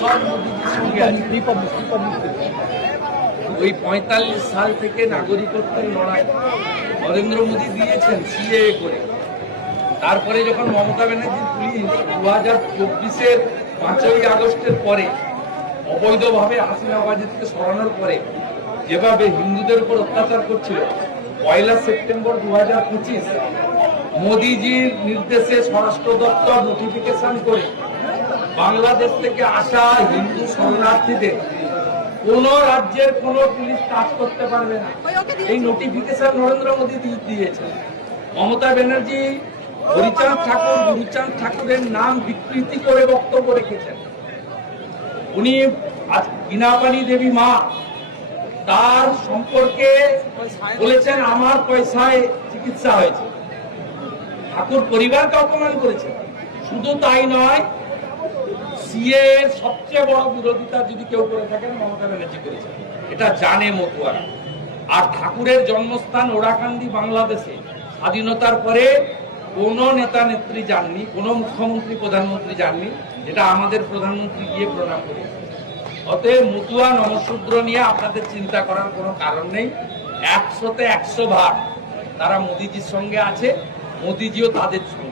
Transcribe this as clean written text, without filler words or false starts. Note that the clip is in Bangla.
সব মোদিজির সঙ্গে আছে। ওই 45 সাল থেকে নাগরিকত্বের লড়াই নরেন্দ্র মোদী দিয়েছেন সিএএ করে। তারপরে যখন মমতা ব্যানার্জি পুলিশ 2024-এর 5ই আগস্টের পরে অবৈধভাবে হাসিনাবাদী থেকে সরানোর পরে যেভাবে হিন্দুদের উপর অত্যাচার করছিল, 1 সেপ্টেম্বর 2025 মোদিজির নির্দেশে স্বরাষ্ট্র দপ্তর নোটিফিকেশন করে বাংলাদেশ থেকে আসা হিন্দু শরণার্থীদের কোন রাজ্যের কোন পুলিশ কাজ করতে পারবে না, এই নোটিফিকেশন নরেন্দ্র মোদী দিয়েছে। মমতা ব্যানার্জি হরিচাঁদ ঠাকুর, গুরুচাঁদ ঠাকুরের নাম বিকৃতি করে বক্তব্য রেখেছেন। উনি বিনাপানি দেবী মা, তার সম্পর্কে বলেছেন আমার পয়সায় চিকিৎসা হয়েছে। ঠাকুর পরিবারকে অপমান করেছেন। শুধু তাই নয়, সিএ সবচেয়ে বড় বিরোধিতা যদি কেউ করে থাকেন মমতা ব্যানার্জি করেছেন, এটা জানে মতুয়ারা। আর ঠাকুরের জন্মস্থান ওরাকান্দি বাংলাদেশে স্বাধীনতার পরে কোন নেতা নেত্রী যাননি, কোন মুখ্যমন্ত্রী প্রধানমন্ত্রী যাননি, যেটা আমাদের প্রধানমন্ত্রী গিয়ে প্রণাম করেছে। অতএব মতুয়া নমশূদ্র নিয়ে আপনাদের চিন্তা করার কোনো কারণ নেই। 100-তে 100 ভাগ তারা মোদিজির সঙ্গে আছে, মোদিজিও তাদের সঙ্গে।